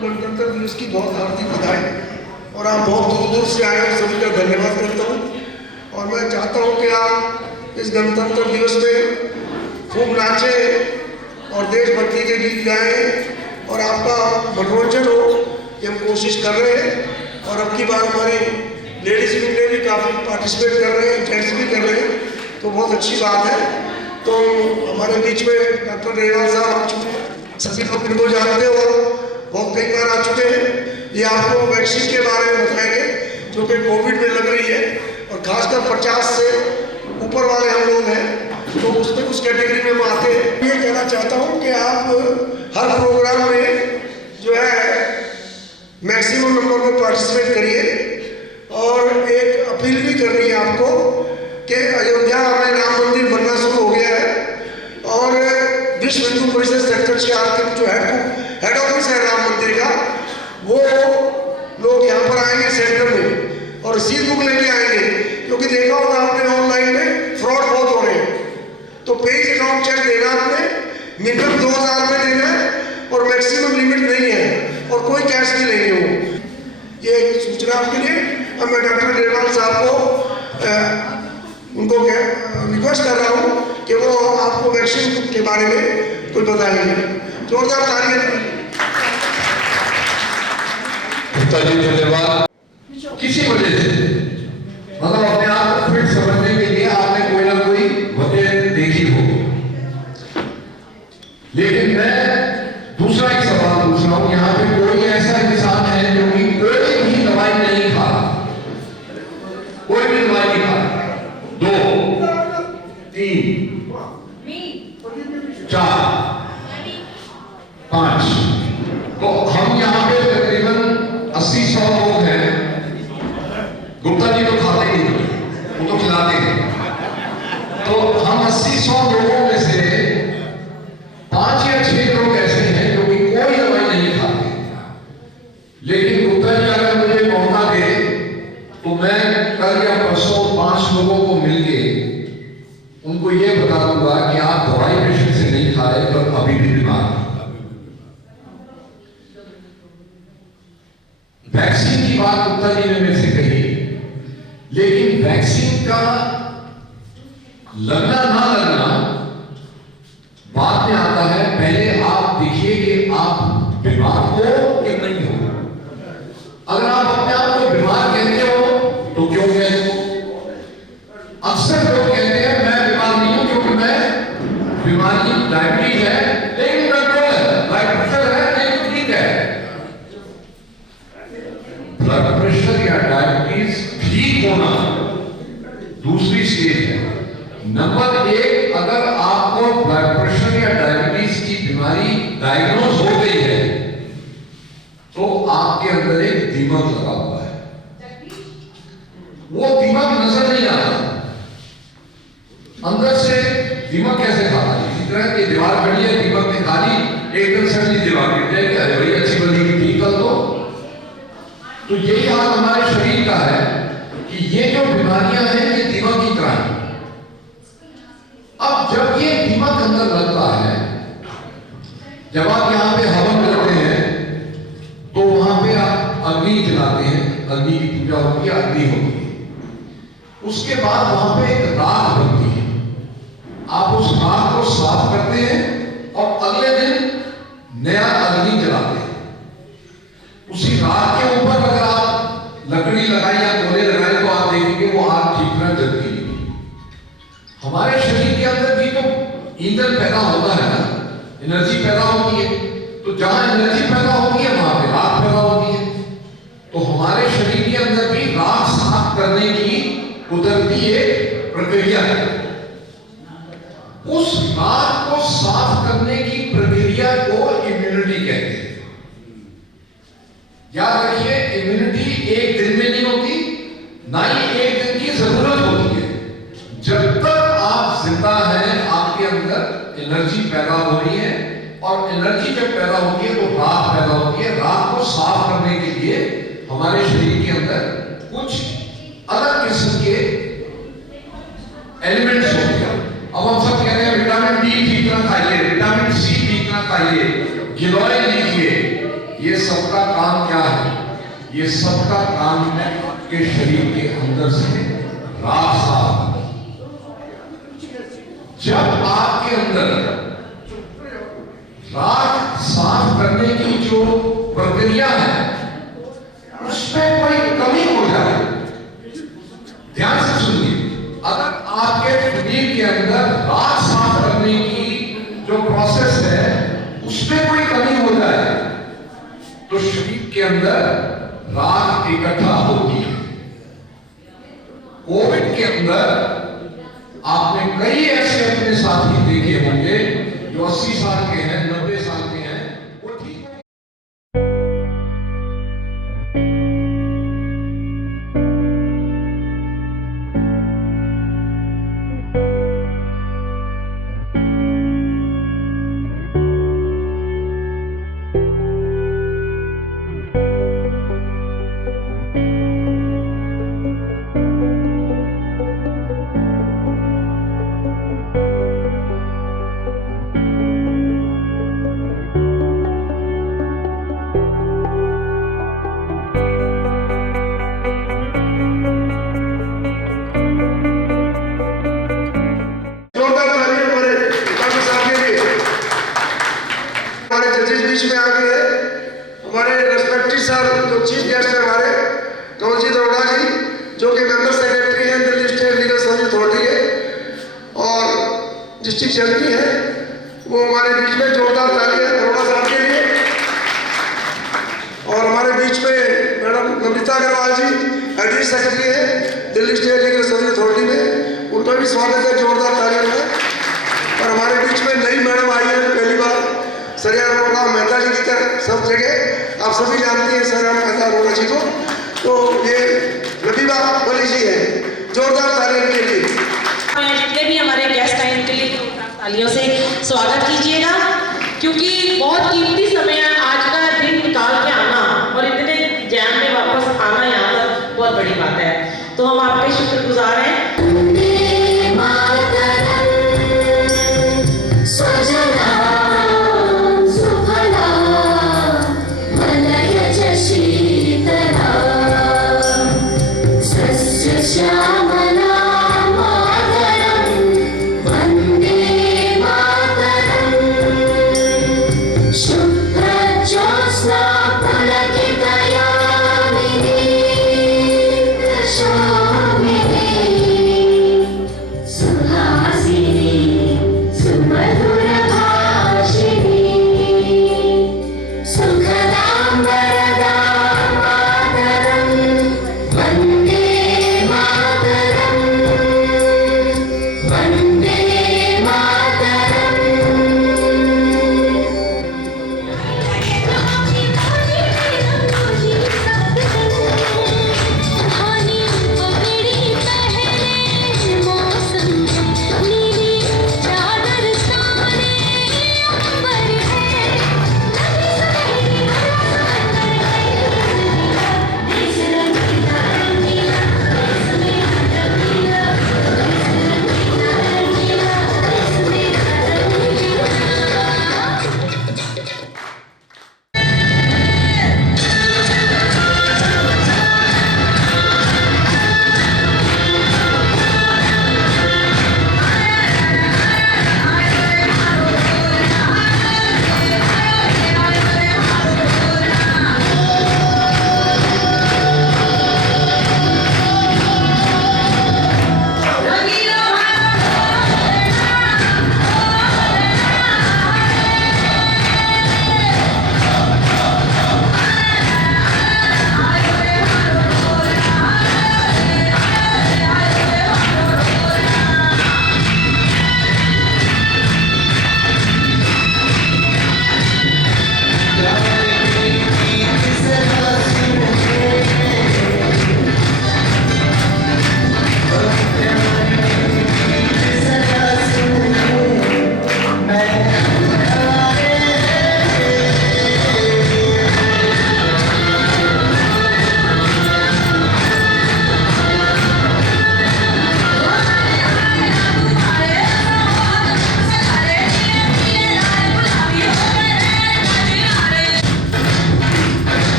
गणतंत्र दिवस की बहुत हार्दिक बधाई। और आप बहुत दूर दूर से आए हो, सभी का धन्यवाद करता हूँ। और मैं चाहता हूँ कि आप इस गणतंत्र दिवस में खूब नाचें और देशभक्ति के गीत गाएं और आपका मनोरंजन हो, ये हम कोशिश कर रहे हैं। और अब की बार हमारी लेडीज विंग भी काफ़ी पार्टिसिपेट कर रहे हैं, जेंट्स भी कर रहे हैं, तो बहुत अच्छी बात है। तो हमारे बीच में डॉक्टर रेवाल साहब आ चुके हैं, सभी लोग इनको जानते हो, बहुत कई बार आ चुके हैं। ये आपको वैक्सीन के बारे में बताएंगे जो कि कोविड में लग रही है, और खासकर 50 से ऊपर वाले हम लोग हैं, तो उसमें उस कैटेगरी में हम आते हैं। ये कहना चाहता हूँ कि आप हर प्रोग्राम में जो है मैक्सिमम नंबर में पार्टिसिपेट करिए। और एक अपील भी करनी है आपको कि अयोध्या में राम मंदिर बनना शुरू हो गया है, और विश्व हिंदू परिषद सेक्टर 4 के जो हेड ऑफिस है राम मंदिर का, वो लोग यहाँ पर आएंगे सेंटर में और रसीद बुक लेके आएंगे, क्योंकि देखा होगा आपने ऑनलाइन में फ्रॉड बहुत हो रहे हैं। तो पेज अकाउंट चेक देना आपने, मिनिमम 2000 रुपये देना है और मैक्सिमम लिमिट नहीं है, और कोई कैश नहीं लेंगे वो। ये एक सूचना आपके लिए। अब मैं डॉक्टर रेवाल साहब को उनको रिक्वेस्ट कर रहा हूँ कि वो आपको वैक्सीन के बारे में कुछ बताएंगे। जोरदार तालियां। धन्यवाद। किसी वजह से मतलब अपने आप को फिट समझने के लिए आपने कोई ना कोई वजह देखी होगी, लेकिन मैं दूसरा एक सवाल पूछ रहा हूं। यहाँ पे कोई ऐसा इंसान है जो कि कोई भी दवाई नहीं खा, कोई भी दवाई नहीं खा? 2 3 4 5। तो हम यहाँ पे तकरीबन 80-100 लोग हैं। गुप्ता जी तो खाते ही नहीं, वो तो खिलाते हैं। तो हम 80-100 लोगों में से 5 या 6 लोग ऐसे हैं जो कि कोई दवाई नहीं खाते। लेकिन गुप्ता जी अगर मुझे मौका दे तो मैं कल या परसों 5 लोगों को मिलके उनको ये बता दूंगा कि आप दवाई पेशेंट से नहीं खा रहे पर अभी भी बीमार हैं। वैक्सीन की बात गुप्ता जी ने मेरे से कही, लेकिन वैक्सीन का लगना ना लगना बाद में आता है। पहले आप देखिए कि आप बीमार हो कि नहीं हो। अगर आप अपने आप को बीमार कहते हो तो क्यों कहते हो? अक्सर लोग कहते हैं मैं बीमार नहीं हूं क्योंकि मैं बीमारी डायबिटीज है लेकिन कंट्रोल है, ब्लड प्रेशर है लेकिन ठीक है। ब्लड प्रेशर या डायबिटीज ठीक होना दूसरी स्टेज है। नंबर 1, अगर आपको ब्लड प्रेशर या डायबिटीज की बीमारी डायग्नोज हो गई है तो आपके अंदर एक दीमक लगा हुआ है। वो दीमक नजर नहीं आता, अंदर से दीमक कैसे खाता है? इसी तरह की दीवार खड़ी है, दीमक ने खा ली, एकदम सडनली दीवार गिर जाएगी, अरे भाई अच्छी बनी थी कल तो यही हाल हमारे शरीर का है कि ये जो बीमारियां हैं ये दीमक की तरह है। अब जब ये दीमक अंदर लगता है, जब आप यहाँ पे हवन करते हैं तो वहां पे आप अग्नि जलाते हैं, अग्नि की पूजा होती है, अग्नि होती है। उसके बाद वहां पे एक राख बनती है, आप उस राख को साफ करते हैं और अगले दिन नया अग्नि जलाते हैं। उसी राख के ऊपर अगर आप लकड़ी लगाई या कोयले लगाए तो आप देखेंगे वो आग ठीक तरह जलती है। हमारे शरीर के अंदर भी तो ईंधन पैदा होता है ना, एनर्जी पैदा होती है। तो जहां एनर्जी पैदा होती है वहां पे राख पैदा होती है। तो हमारे शरीर के अंदर भी राख साफ करने की कुदरती एक प्रक्रिया है। उस राख को साफ करने की प्रक्रिया को इम्यूनिटी कहते हैं। याद रखिए, इम्यूनिटी एक दिन में नहीं होती, ना ही एक दिन की जरूरत होती है। जब तक आप जिंदा हैं आपके अंदर एनर्जी पैदा हो रही है, और एनर्जी जब पैदा होती है तो राख पैदा होती है। राख को साफ करने के लिए हमारे शरीर के अंदर कुछ अलग किस्म के एलिमेंट्स होते हैं। अब हम सब कहते हैं विटामिन डी ठीक तरह खाइए, विटामिन सी ठीक तरह खाइए, गिलोय लीजिए, ये सबका काम क्या है? ये सबका काम है आपके शरीर के अंदर से राख साफ। जब आपके अंदर राख साफ करने की जो प्रक्रिया है उसमें कोई कमी हो जाए, ध्यान से सुनिए, अगर आपके शरीर के अंदर राख साफ करने की जो प्रोसेस है उसमें कोई कमी हो जाए तो शरीर के अंदर राख इकट्ठा होती है। कोविड के अंदर आपने कई ऐसे अपने साथी देखे होंगे जो 80 साल के हैं, 90 साल के हैं, वो ठीक है। जजेस बीच में आ गए हैं, हमारे रेस्पेक्टेड सर जो चीफ गेस्ट है हमारे कंवलजीत अरोड़ा जी, जो कि मेंबर सेक्रेटरी हैं Delhi state legal service authority है और डिस्ट्रिक्ट सेक्रेटरी है, वो हमारे बीच में जोरदार तालियां अरोड़ा साहब के लिए। और हमारे बीच में मैडम नम्रता अग्रवाल जी एडिशनल सेक्रेटरी है Delhi state legal service authority में, उनका भी स्वागत है, जोरदार तालियां है। और हमारे बीच में नई मैडम आई है पहली बार, सरिया अरोड़ा मेहता जी की तरह, सब जगह आप सभी जानते हैं सरिया मेहता अरोड़ा जी को, तो ये लबीबा वली जी है, जोरदार तालियों के लिए। जितने भी हमारे गेस्ट आए उनके लिए तालियों से स्वागत कीजिएगा, क्योंकि बहुत कीमती समय है, आज का दिन निकाल के आना और इतने जैम में वापस आना यहाँ तक बहुत बड़ी बात है, तो हम आपके शुक्रगुजार हैं। Shami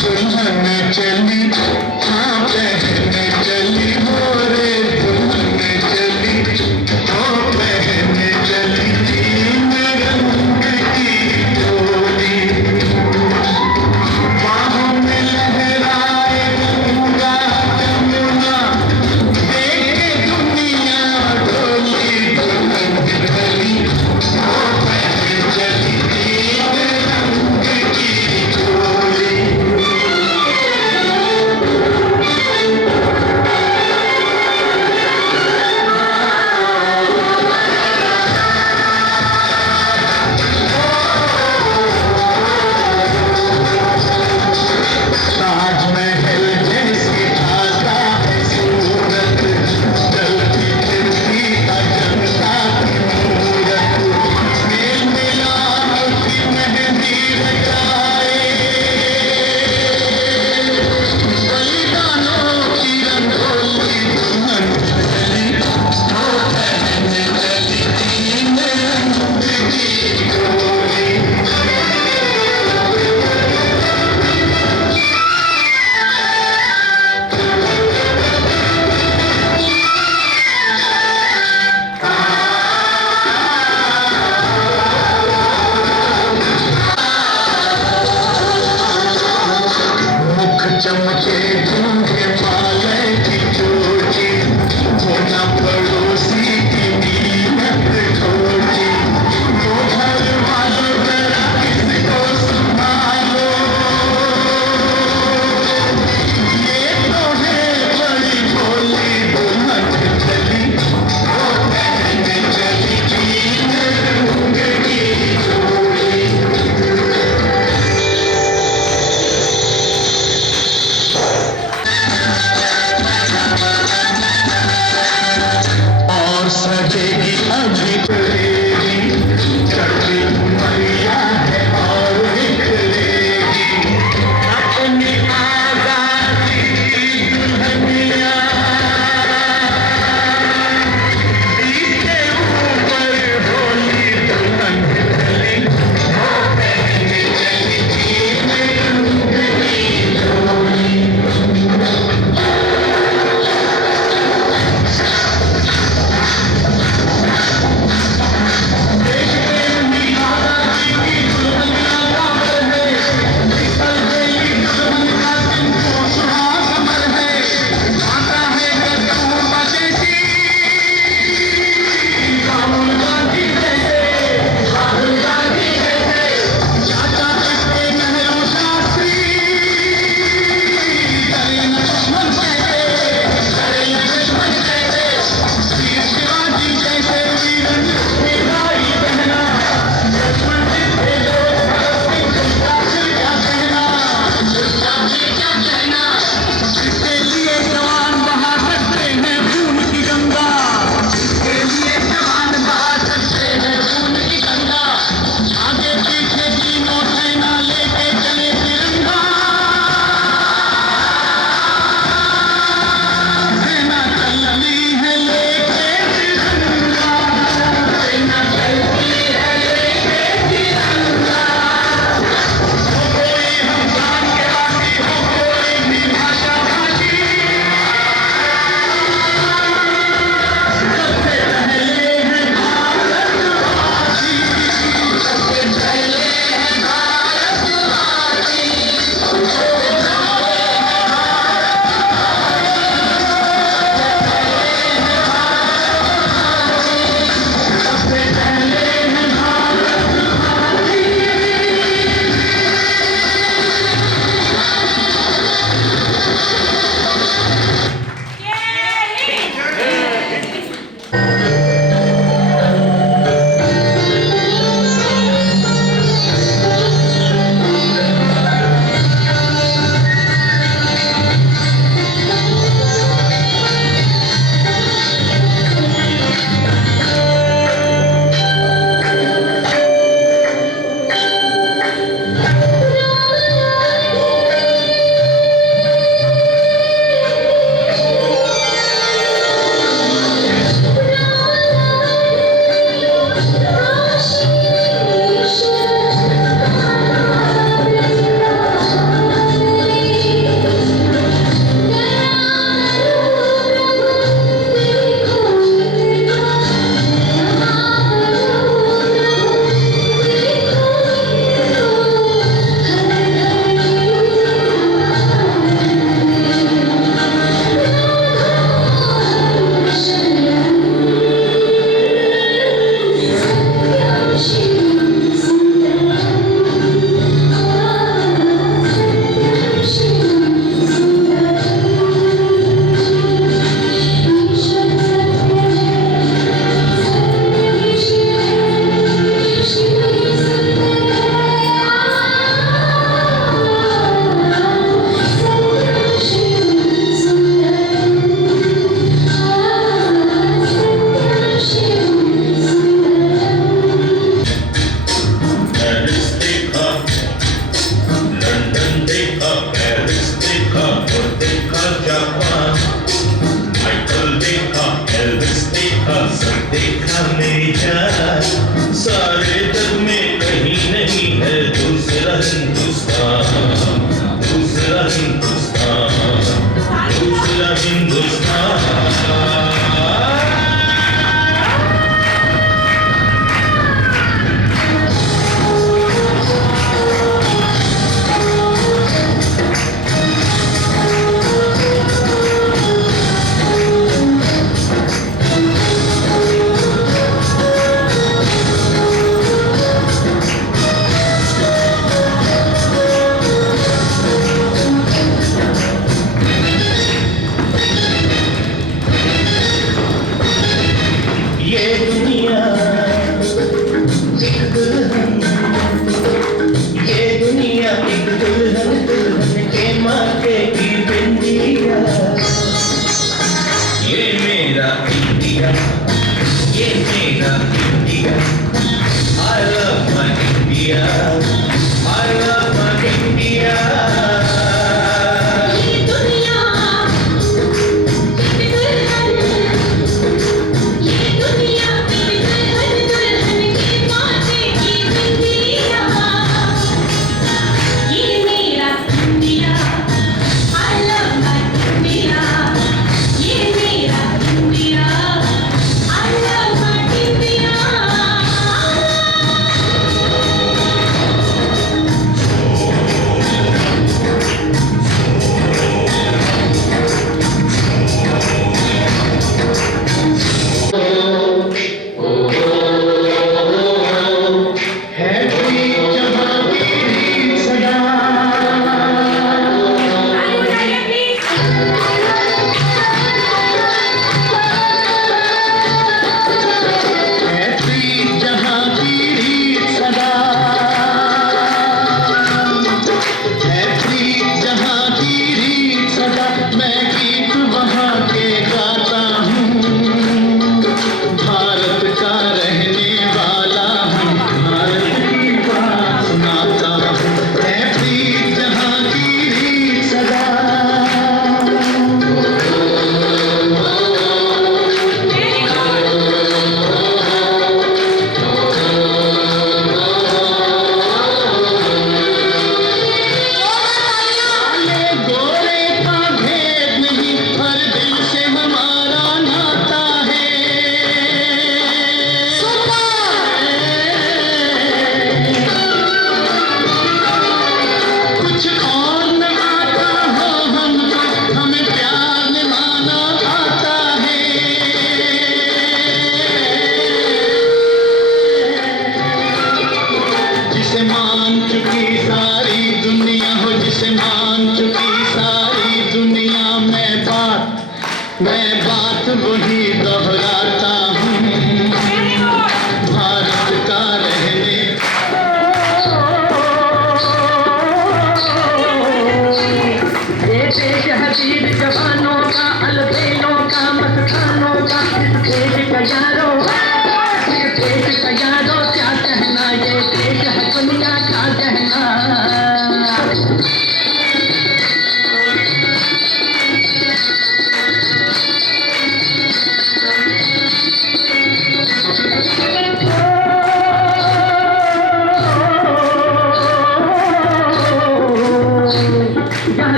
दुल्हन चली हाँ बहन चली हो रे दुल्हन चली हाँ बहन चली तीन रंग की डोली बाहों में लहराए गंगा जमुना देखे दुनिया डोली दुल्हन चली हाँ बहन चली तीन रंग की डोली ताजमहल जैसे ढाका है सूरत जलती फिरती अजंता की मूरत मेल मिलाप की मेहंदी रचाए बलिदानों की रंगोली दुल्हन चली हो बहन चली तीन रंग की डोली मुख चमके गूंगे माले की चोटी होना पड़ोसी की नीमत खोटी वो घर वालों जरा किसको संभालो ये तो है बड़ी भोली दुल्हन चली वो बहन चली तीन रंग की डोली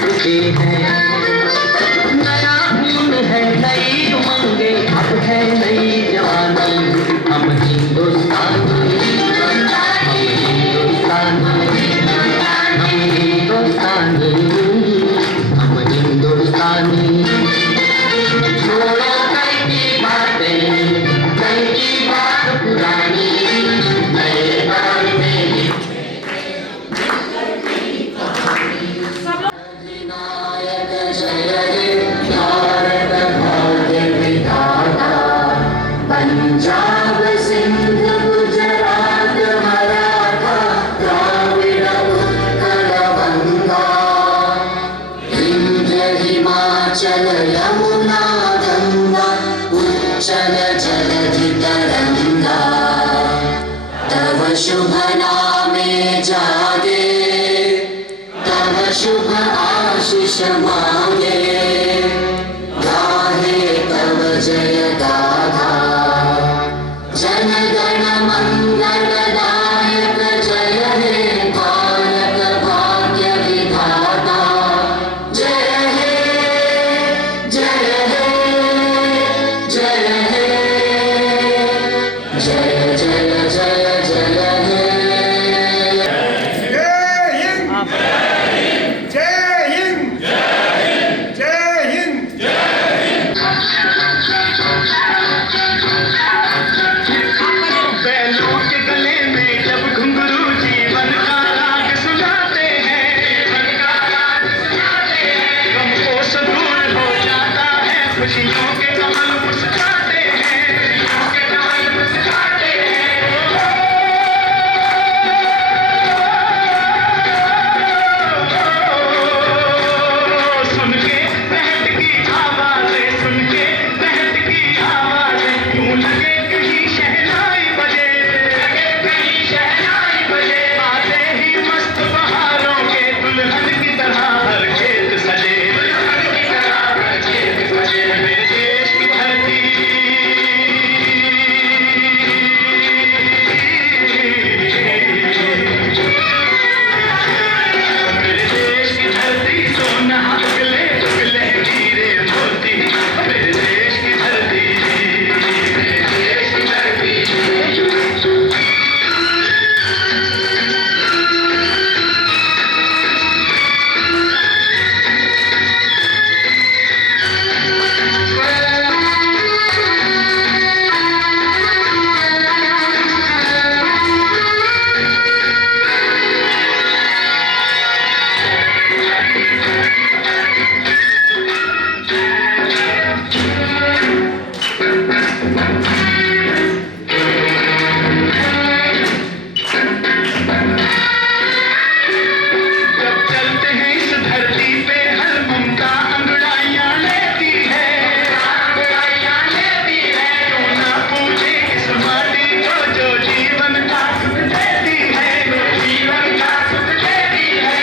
चुके हैं। नया खून है, नई उमंगे, अब है नई जवानी। हम हिंदुस्तानी, हम हिंदुस्तानी, हम हिंदुस्तानी, हम हिंदुस्तानी। छोड़ो कल की बातें, कल की बात पुरानी, नए दौर में विनायक जय हे भारत भाग्य विधाता। पंजाब सिंध गुजरात मराठा द्राविड़ उत्कल गंगा। विंध्य हिमाचल यमुना गंगा उच्चल जलधि तरंगा। तव शुभ नामे जागे, तव शुभ आशीष मांगे। गाहे तव जय गाथा, जन गण मंगल दायक जय हे भारत भाग्य विधाता। जय हे, जय हे, जय हे, जय जय जय जय हे। जय हिंद, जय हिंद, जय हिंद। बैलों के गले में जब घुंघरू जीवन का राग सुनाते हैं, गम कोस दूर हो जाता है, खुशियों के कमल मुस्कुराते हैं, खुशियों के कमल मुस्कुराते हैं। सुन के महट की आवाज़ें, सुन के महट की आवाज़ें, यूं लगे कहीं शहनाई बजे, लगे कहीं शहनाई बजे। आते ही मस्त बहारों के दुल्हन की तरह हर खेत सजे, दुल्हन की तरह हर खेत सजे। मेरे देश की धरती, मेरे देश की धरती सोना उगले उगले हीरे मोती। मेरे देश की धरती, मेरे देश की धरती। जब चलते हैं इस धरती पे हर ममता अंगड़ाइयाँ लेती है, अंगड़ाइयाँ लेती है। क्यों ना पूछे इस माटी को जो जीवन का सुख देती है, जो जीवन का सुख देती है।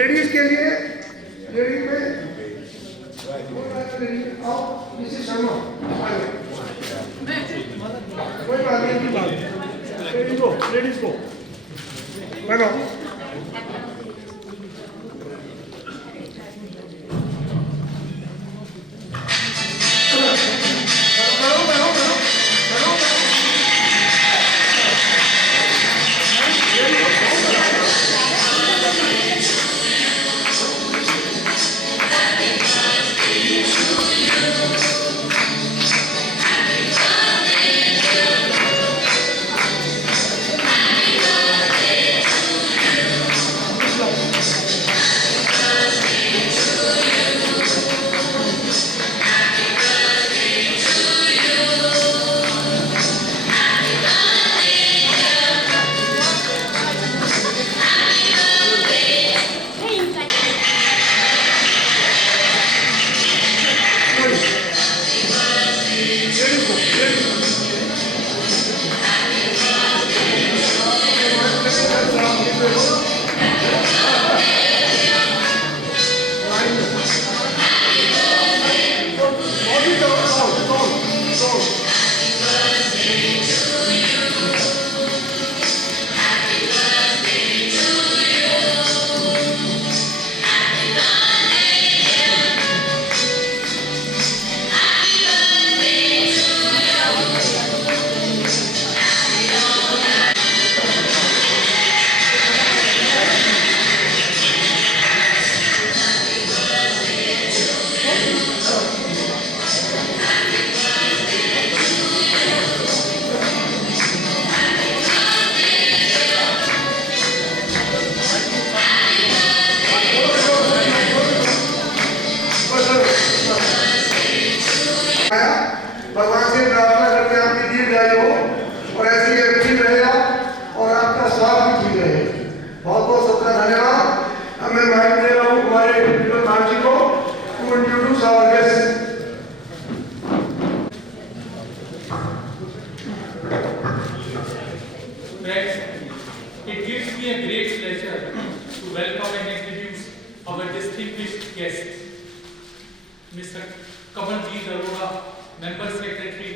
लेडीज के लिए लेडीज में आओ मिसेस शर्मा कोई बात नहीं लेडीज को बैठो भगवान से प्रार्थना करते हैं आपकी दीर्घायु हो और ऐसे ही एक्टिव रहेगा और आपका स्वास्थ्य भी ठीक रहे। बहुत बहुत सबका धन्यवाद। अब मैं माइक दे रहा हूँ हमारे विनोद जी को to introduce our guest. It gives me a great pleasure to welcome and introduce our distinguished guest, Mr. Kamaljeet Arora, Member Secretary,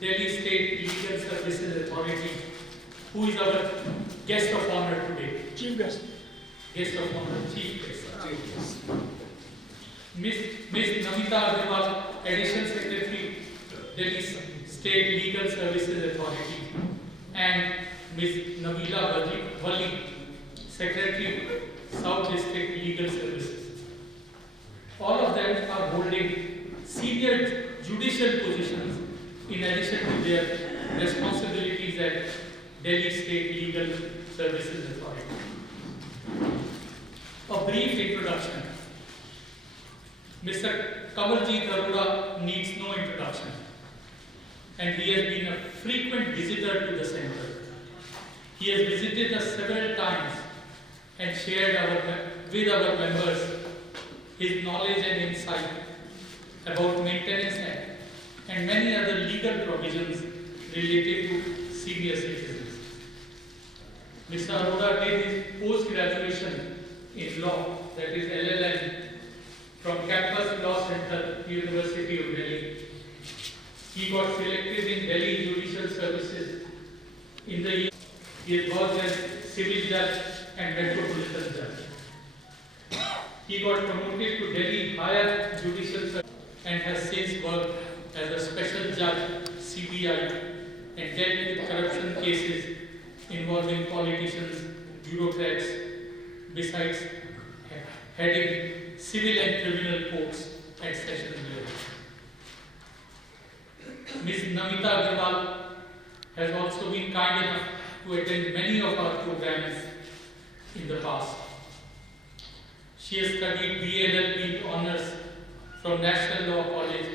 Delhi State Legal Services Authority, who is our guest of honor today. Chief guest. Guest of honor, Chief Guest. Ms. Namita Agarwal, Additional Secretary, Delhi State Legal Services Authority, and Ms. Nabila Walli, Secretary, South District Legal Services. All of them are holding senior judicial positions in addition to their responsibilities at Delhi State Legal Services Authority. A brief introduction. Mr. Kamaljeet Arora needs no introduction, and he has been a frequent visitor to the center. He has visited us several times and shared with our members his knowledge and insight about Maintenance Act and many other legal provisions related to senior citizens. Mr. Arora did his post-graduation in law, that is LLM, from Campus Law Center, University of Delhi. He got selected in Delhi Judicial Services in the year. He has worked as civil judge and metropolitan judge. He got promoted to Delhi Higher Judicial Service and has since worked as a special judge, CBI, and dealt with corruption cases involving politicians, bureaucrats, besides heading civil and criminal courts at session level. Ms. Namita Agarwal has also been kind enough to attend many of our programs in the past. She has studied BA/LLB honors from National Law College,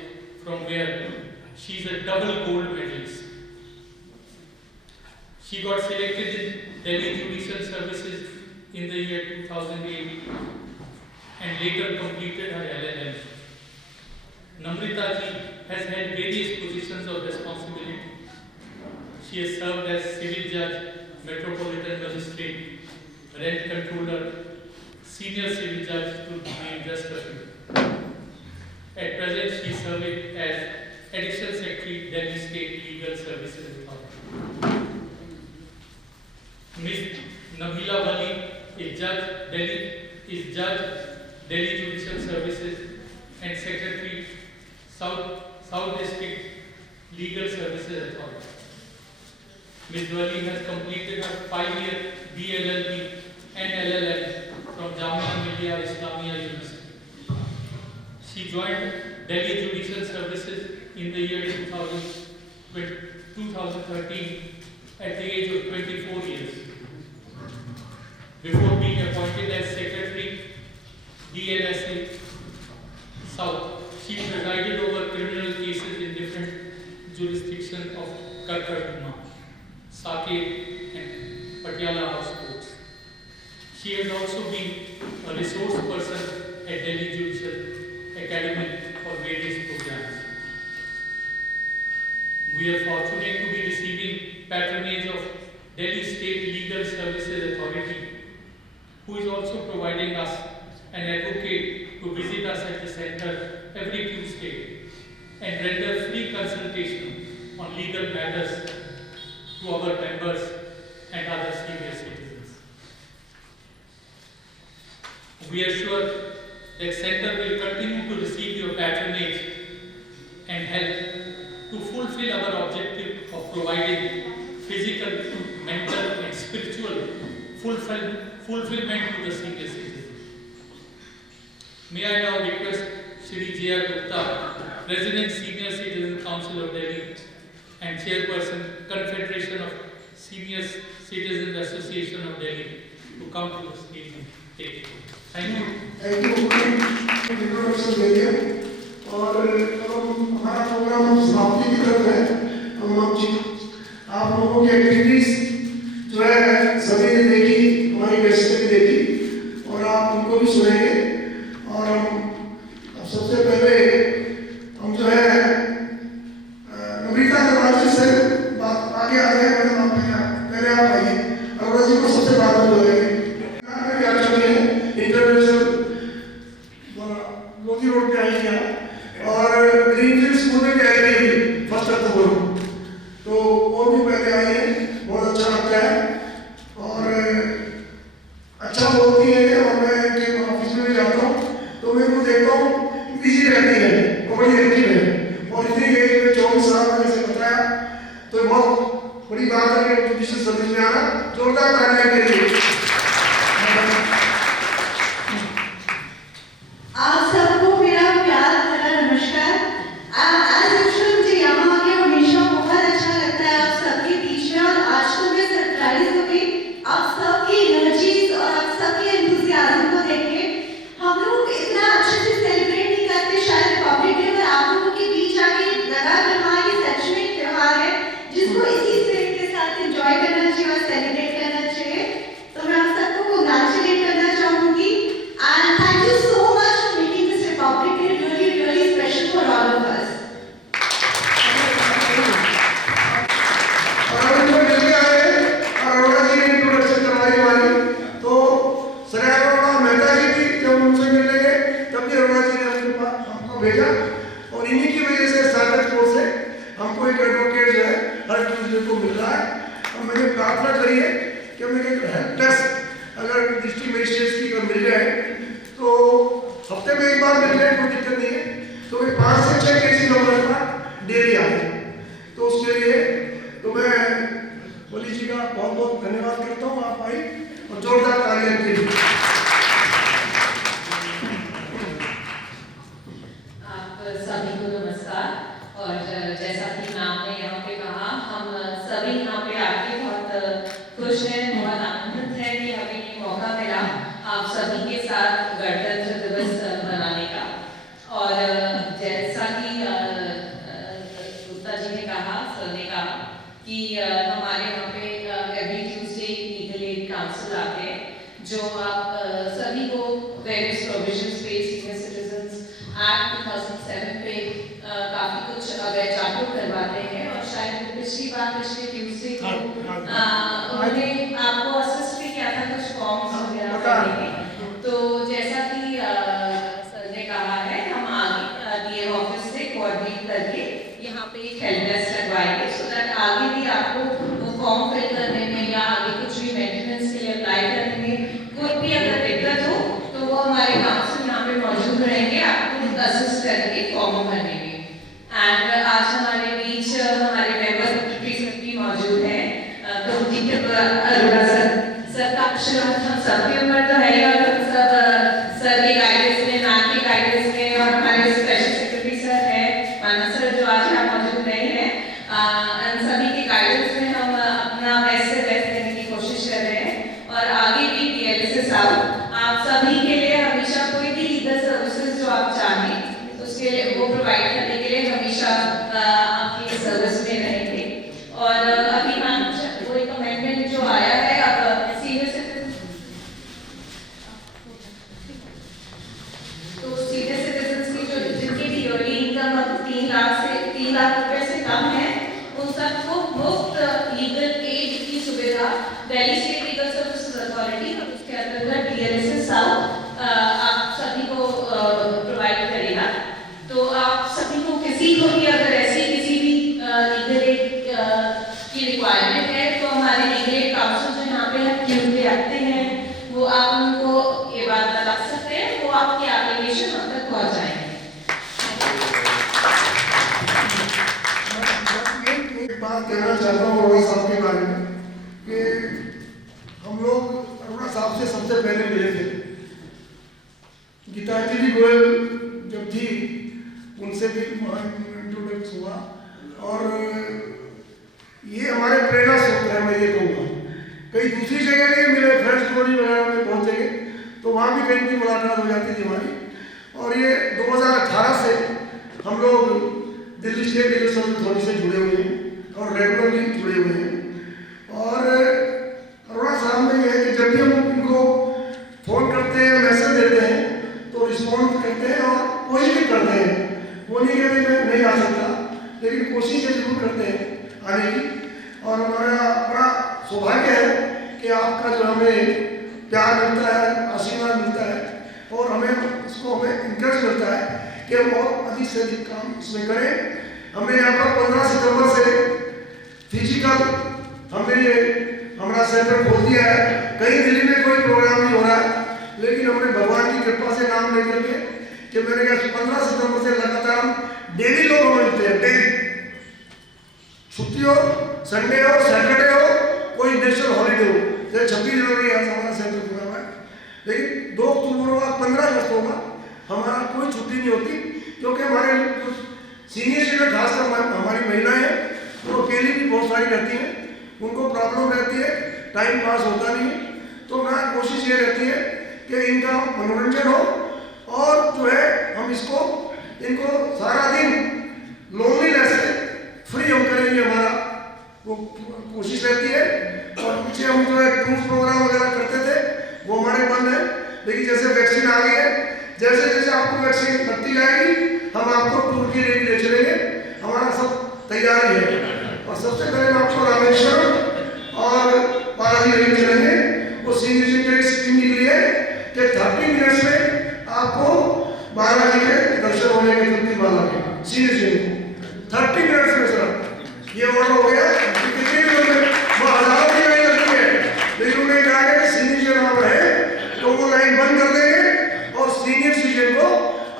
from where she is a double gold medalist. She got selected in Delhi Judicial Services in the year 2008 and later completed her LLM. Namrita ji has held various positions of responsibility. She has served as civil judge, metropolitan magistrate, rent controller, senior civil judge, to name just a few. At present, she is serving as Additional Secretary, Delhi State Legal Services Authority. Ms. Nabila Wali is Judge, Delhi Judicial Services and Secretary, South District Legal Services Authority. Ms. Wali has completed her 5-year BA/LLB and LLM from Jamia Millia Islamia University. She joined Delhi Judicial Services in the year 2013 at the age of 24 years. Before being appointed as Secretary, DLSA South, she presided over criminal cases in different jurisdictions of Karkartuma, Saket and Patiala House Courts. She has also been a resource person at Delhi Judicial Academy for various programs. We are fortunate to be receiving patronage of Delhi State Legal Services Authority, who is also providing us an advocate to visit us at the center every Tuesday and render free consultation on legal matters to our members and other senior citizens. We are sure that center will continue to receive your patronage and help to fulfill our objective of providing physical, mental and spiritual fulfillment to the senior citizens. May I now request Shri J.R. Gupta, President Senior Citizen Council of Delhi and Chairperson, Confederation of Senior Citizens Association of Delhi, to come to the stage and take it. Thank you. Thank you introduction दे दिया और अब हमारा programme समाप्ति की तरफ है। आप लोगों की एक्टिविटीज जो है सभी ने देखी, हमारी गेस्ट ने भी देखी और आप उनको भी सुनेंगे। और हम सबसे पहले हम जो है नम्रता अग्रवाल जी से बात आगे आ रहे हैं। पहले आप आइए, अग्रवाल जी को सबसे बात बोलेंगे। इंटरनेशनल लोधी रोड पे आई हैं और ग्रीनफील्ड स्कूल में भी आई थी फर्स्ट अक्टूबर को, तो वो भी पहले आई है, बहुत अच्छा लगता है और अच्छा बोलती है। और मैं ऑफिस में भी जाता हूँ तो मैं उनको देखता हूँ बिजी रहती है, वो बड़ी एक्टिव है और इतनी एज में 24 साल में जैसे बताया, तो बहुत बड़ी बात है कि जुडिशियल सर्विस में आना। जोरदार तालियां के लिए आप सबको मेरा प्यार भरा नमस्कार। आज यूजुअल मुझे यहाँ आके हमेशा बहुत अच्छा लगता है आप सबके बीच में, और आज तो मैं सरप्राइज हो गई आप सबकी एनर्जीज और आप सबके एंथुसियाज्म को देख के। हम लोग इतना अच्छे से सेलिब्रेट नहीं करते शायद रिपब्लिक डे, पर आप लोगों के बीच आके लगा कि हाँ ये सच में एक त्योहार है जिसको इसी स्पिरिट के साथ एंजॉय करना चाहिए और सेलिब्रेट करना चाहिए। तो मैं आप सबको कांग्रेचुलेट करना चाहूँगी and thank you so much for making this Republic Day really special for all of us. और जल्दी आए और अरोड़ा जी ने इंट्रोडक्शन करवाई हमारी, तो सर अरोड़ा मेहता जी भी जब उनसे मिलने गए तब भी अरोड़ा जी ने हमको भेजा और इन्हीं की वजह से साकेत कोर्ट से हमको एक एडवोकेट जो है हर ट्यूजडे को मिल रहा है। और मैंने प्रार्थना करी है कि हमें एक हेल्प डेस्क अगर डिस्ट्रिक्ट मजिस्ट्रेट की अगर मिल जाए तो प्रोविजंस पे सीनियर सिटीजन्स एक्ट 2007 पे काफी कुछ अगर जागरूक करवाते हैं और शायद पिछली बार पिछले ट्यूसडे को उन्होंने आपको असिस्ट भी किया था कुछ फॉर्म्स वगैरह भरने में। तो जैसा कि सर ने कहा है हम आगे डीएम ऑफिस से कोऑर्डिनेट करके यहाँ पे एक हेल्प डेस्क लगवाएंगे सो दैट आगे भी आपको वो फॉर्म फिल करने में या आगे कुछ भी मेंटेनेंस के लिए अप्लाई करने में कोई भी अगर दिक्कत हो तो वो हमारे काउंसिल यहाँ पे मौजूद रहेंगे आपको असिस्ट करके फॉर्म भरने में। एंड आज हमारे बीच हमारे मेंबर रिप्रेजेंटेटिव मौजूद हैं गुरदीप अरोड़ा सर का अक्षर हम सबके ऊपर तो है ही और सब सर के गाइडेंस में मैम के गाइडेंस में और हमारे स्पेशल सेक्रेटरी सर है मानस सर जो आज यहाँ मौजूद नहीं है इन सभी के गाइडेंस में हम अपना बेस्ट से बेस्ट देने की कोशिश कर रहे हैं और आगे भी डीएलएसए साहब आप सभी के लिए हमेशा कोई भी लीगल सर्विसेज जो आप चाहें उसके लिए वो प्रोवाइड करने के लिए हमेशा आपकी सर्विस में रहेंगे। और अभी मैम वो एक अमेंडमेंट जो आया है अब सीनियर सिटीजन तो सीनियर सिटीजन्स की जो जिनकी भी ईयरली इनकम अब 3 लाख रुपए से कम है उन सबको मुफ्त लीगल एड की सुविधा Delhi state legal services authority और उसके अंतर्गत डीएलएसए साउथ आप सभी को प्रोवाइड करेगा। तो आप सभी को किसी को भी अगर ऐसी किसी भी लीगल एड की रिक्वायरमेंट है तो हमारे लीगल एड काउंसिल जो यहाँ पे हम ट्यूसडे रखते हैं वो आप उनको ये बात बता सकते हैं वो आपकी एप्लीकेशन हम तक पहुँचाएंगे। एक बात कहना चाहता हूँ अरोड़ा साहब के बारे में कि हम लोग अरोड़ा साहब से सबसे पहले मिले थे। गीतांजलि गोयल जब थी उनसे भी इंट्रोडक्ट हुआ और ये हमारे प्रेरणा स्रोत है। मैं ये कहूँगा कहीं दूसरी जगह नहीं मिले फ्रेंड्स कॉलोनी वगैरह में पहुँचेंगे तो वहाँ भी कहीं की मुलाकात हो जाती थी हमारी। और ये 2018 से हम लोग Delhi state legal service authority से जुड़े हुए हैं और रेगुलरली जुड़े हुए हैं। और अरोड़ा साहब में ये है कि जब भी हम इनको फ़ोन करते हैं मैसेज देते हैं तो रिस्पॉन्ड करते हैं और कोशिश भी करते हैं। वो नहीं कहते मैं नहीं आ सकता लेकिन कोशिश जरूर करते हैं आने की। और हमारा बड़ा सौभाग्य है कि आपका जो हमें प्यार मिलता है आशीर्वाद मिलता है और हमें इंकरेज मिलता है कि हम और अधिक से अधिक काम इसमें करें। हमने यहाँ पर 15 सितंबर से फिजिकल हमने ये हमारा सेंटर खोल दिया है। कहीं दिल्ली में कोई प्रोग्राम नहीं हो रहा है लेकिन हमने भगवान की कृपा से नाम लेकर के कि मैंने कहा 15 सितंबर से लगातार डेली लोग हमें मिलते हैं। डेली छुट्टी हो संडे हो सैटरडे हो कोई नेशनल हॉलीडे हो जैसे 26 जनवरी आज हमारा सेंटर खुला हुआ है लेकिन 2 अक्टूबर होगा 15 अगस्त होगा हमारा कोई छुट्टी नहीं होती क्योंकि हमारे सीनियर सिटीजन खासकर हमारी महिलाएं हैं वो अकेली भी बहुत सारी रहती हैं उनको प्रॉब्लम रहती है टाइम पास होता नहीं है। तो मेरा कोशिश ये रहती है कि इनका मनोरंजन हो और जो है हम इनको सारा दिन लोनलीनेस से फ्री हम करेंगे हमारा वो कोशिश रहती है। और पीछे हम जो है टूर प्रोग्राम वगैरह करते थे वो हमारे बंद है लेकिन जैसे वैक्सीन आ गई है जैसे जैसे आपको वैक्सीन लगती जाएगी हम आपको टूर के लिए भी ले चलेंगे। हमारा सब तैयारी है और सबसे पहले हम आपको रामेश्वरम और बालाजी लेके चलेंगे। वो सीनियर स्कीम निकली है कि 30 मिनट्स में आपको बालाजी के दर्शन होने के तिरुपति बाला के सीनियर को 30 मिनट्स में सर ये ऑर्डर हो गया। कितने भी लोग वो हजारों की लाइन लगती है लेकिन उन्हें कहा गया सीनियर वहाँ पर है तो वो लाइन बंद कर देंगे और सीनियर सिटीजन को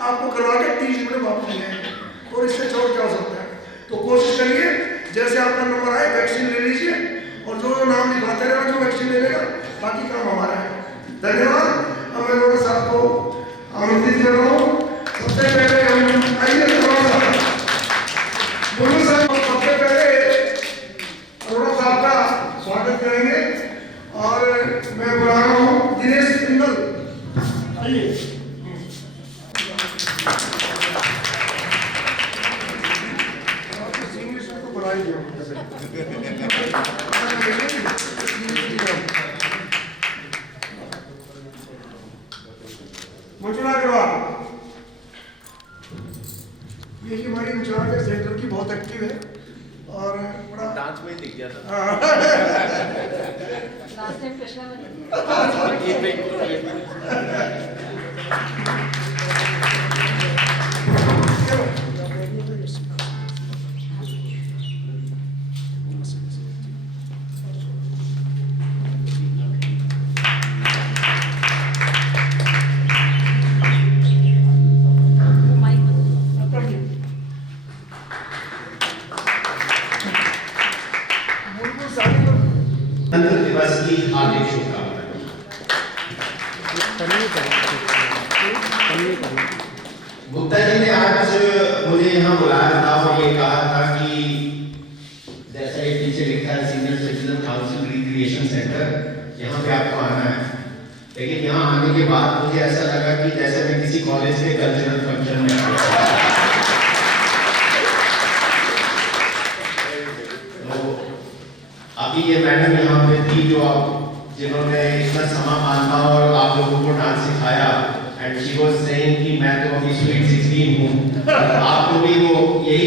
आपको करवा के 30 मिनट वापस ले आएंगे और इससे छोड़ क्या हो सकता है। तो कोशिश करिए जैसे आपका नंबर आए वैक्सीन ले लीजिए और जो नाम लिखाते रहे जो वैक्सीन ले लेगा बाकी काम हमारा है। धन्यवाद। अब मैं अरोड़ा साहब को आमंत्रित कर रहा हूँ। सबसे पहले हम आइए बोलो साहब सबसे पहले अरोड़ा साहब का स्वागत करेंगे और मैं बुला रहा हूँ दिनेश सिंगल आइए। मुझे अग्रवाल, ये हमारी इंचार्ज है सेंटर की, बहुत एक्टिव है और बड़ा डांस में दिख गया था। लास्ट टाइम कृष्णा बनी। गणतंत्र दिवस की हार्दिक शुभकामनाएं। गुप्ता जी ने आज मुझे यहाँ बुलाया था और ये कहा था कि जैसा ये पीछे लिखा है senior citizen council recreation centre, यहाँ पे आपको आना है। लेकिन यहाँ आने के बाद मुझे ऐसा लगा कि जैसे मैं किसी कॉलेज के कल्चरल फंक्शन में आया। अभी ये मैडम यहाँ पे थी जो आप जिन्होंने इतना समा बांधा और आप लोगों को डांस सिखाया, एंड शी वाज सेइंग कि मैं तो अभी स्वीट 16 हूँ। आपको भी वो यही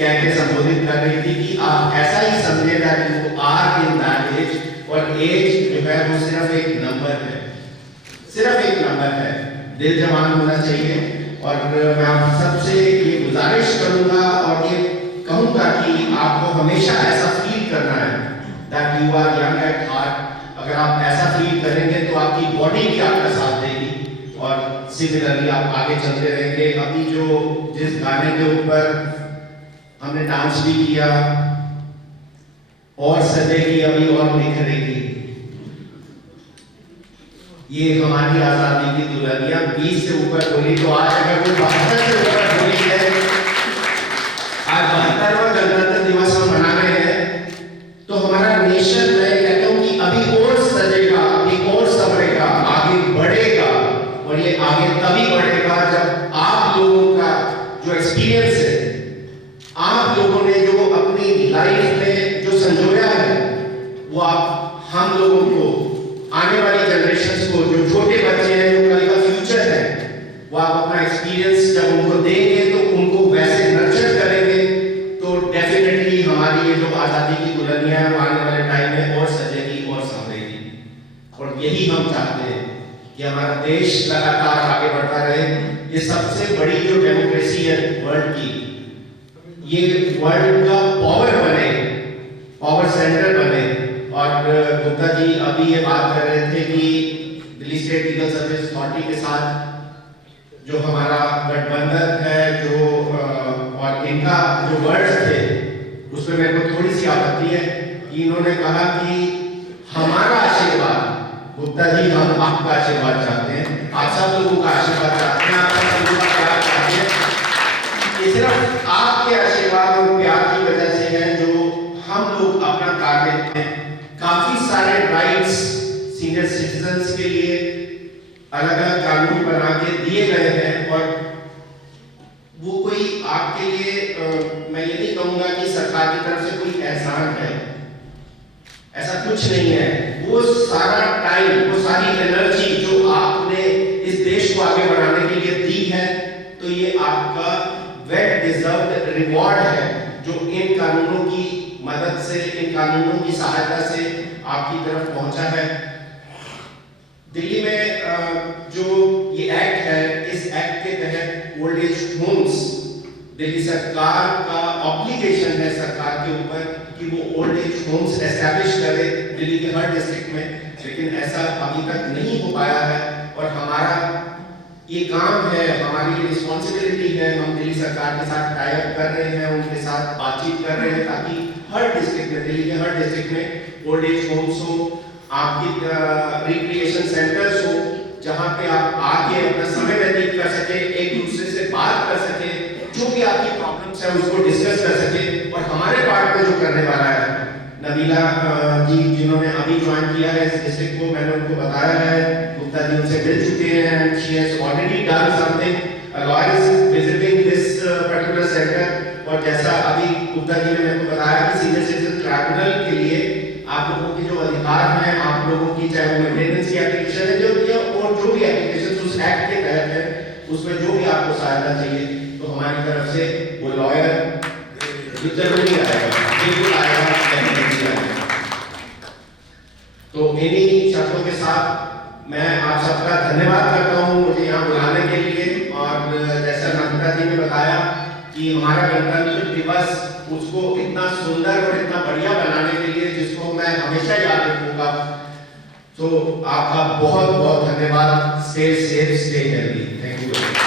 कह के संबोधित कर रही थी कि आप ऐसा ही समझे that you are in that age, और एज जो है वो सिर्फ एक नंबर है, सिर्फ एक नंबर है। दिल जवान होना चाहिए। और मैं आप सबसे ये गुजारिश करूंगा और ये कहूंगा कि आपको हमेशा ऐसा फील करना है that you are young at heart। अगर आप ऐसा फील करेंगे तो आपकी बॉडी भी आपका साथ देगी और सिमिलरली आप आगे चलते रहेंगे। अभी जो जिस गाने के ऊपर हमने डांस भी किया, और सजेगी अभी और निखरेगी, ये हमारी आजादी की दुल्हनिया 20 से ऊपर बोली, तो आज अगर कोई 72 से ऊपर बोली है, आज 72वां गणतंत्र दिवस हम मना रहे हैं, तो हमारा नेशन, मैं कहता हूं कि अभी और सजेगा, अभी और संवरेगा, आगे बढ़ेगा। और ये आगे तभी बढ़ेगा जब आप लोगों का जो एक्सपीरियंस है, आप लोगों ने जो अपनी लाइफ में जो संजोया है, वो आप हम लोगों को, आने वाली जनरेशंस को, जो छोटे बच्चे हैं, जो कल का फ्यूचर है, वो आप अपना एक्सपीरियंस जब उनको देंगे तो उनको वैसे नर्चर करेंगे, तो डेफिनेटली हमारी ये जो आजादी की दुल्हनिया है वो आने वाले टाइम में और सजेगी और संवरेगी। और यही हम चाहते हैं कि हमारा देश लगातार आगे बढ़ता रहे। ये सबसे बड़ी जो डेमोक्रेसी है वर्ल्ड की, ये वर्ल्ड का पावर बने, पावर सेंटर बने। और गुप्ता जी अभी ये बात कर रहे थे कि Delhi state legal service authority के साथ जो हमारा गठबंधन है, जो और इनका जो वर्ड्स थे, उसमें मेरे को थोड़ी सी आपत्ति है कि इन्होंने कहा कि हमारा आशीर्वाद, गुप्ता जी हम आपका आशीर्वाद चाहते हैं, आप सब लोगों का आशीर्वाद चाहते हैं, आप सब लोगों का प्यार चाहते हैं। ये सिर्फ आपके आशीर्वाद और प्यार की वजह से है जो हम लोग अपना कार्य हैं। काफी सारे राइट्स सीनियर सिटीजन्स के लिए अलग अलग कानून बना के दिए गए हैं, और वो कोई आपके लिए मैं ये नहीं कहूंगा कि सरकार की तरफ से कोई एहसान है, ऐसा कुछ नहीं है। वो सारा टाइम, वो सारी एनर्जी जो आपने इस देश को आगे बढ़ाने के लिए दी है, तो ये आपका वेल डिजर्व्ड रिवॉर्ड है जो इन कानूनों की मदद से, इन कानूनों की सहायता से आपकी तरफ पहुंचा है। दिल्ली में जो ये एक्ट है, इस एक्ट के तहत ओल्ड एज होम्स, दिल्ली सरकार का ऑब्लिगेशन है सरकार के ऊपर कि वो ओल्ड एज होम्स एस्टैब्लिश करे दिल्ली के हर डिस्ट्रिक्ट में, लेकिन ऐसा अभी तक नहीं हो पाया है। और हमारा ये काम है, हमारी ये रिस्पॉन्सिबिलिटी है, हम दिल्ली सरकार के साथ टाई अप कर रहे हैं, उनके साथ बातचीत कर रहे हैं ताकि हर डिस्ट्रिक्ट में, दिल्ली के हर डिस्ट्रिक्ट में ओल्ड एज होम्स हो, आपकी रिक्रिएशन सेंटर्स हो, जहां पे आप आके अपना समय व्यतीत कर सके, एक दूसरे से बात कर सके, जो भी आपकी प्रॉब्लम्स है उसको डिस्कस कर सके। और हमारे पार्ट में जो करने वाला है नबीला जी, जिन्होंने अभी ज्वाइन किया है इस डिस्ट्रिक्ट को, मैंने उनको बताया है, गुप्ता जी उनसे मिल चुके हैं, she has already done something, lawyer is visiting this particular centre. और जैसा अभी गुप्ता जी ने मेरे को बताया कि सीनियर सिटीजन ट्राइब्यूनल के लिए आप लोगों के जो अधिकार हैं, आप लोगों की चाहे वो मेंटेनेंस की एप्लीकेशन है जो और जो भी एप्लीकेशन उस एक्ट के तहत है, उसमें जो भी आपको सहायता चाहिए तो हमारी तरफ से वो लॉयर जरूरी आएगा, बिल्कुल आएगा, डेफिनेटली आएगा। तो इन्हीं शब्दों के साथ मैं आप सबका धन्यवाद करता हूँ मुझे यहाँ बुलाने के लिए। और जैसा नमिता जी ने बताया कि हमारा गणतंत्र दिवस उसको इतना सुंदर और इतना बढ़िया बनाने के लिए जिसको मैं हमेशा याद रखूंगा। तो आपका बहुत बहुत धन्यवाद। Stay safe, stay healthy. Thank you.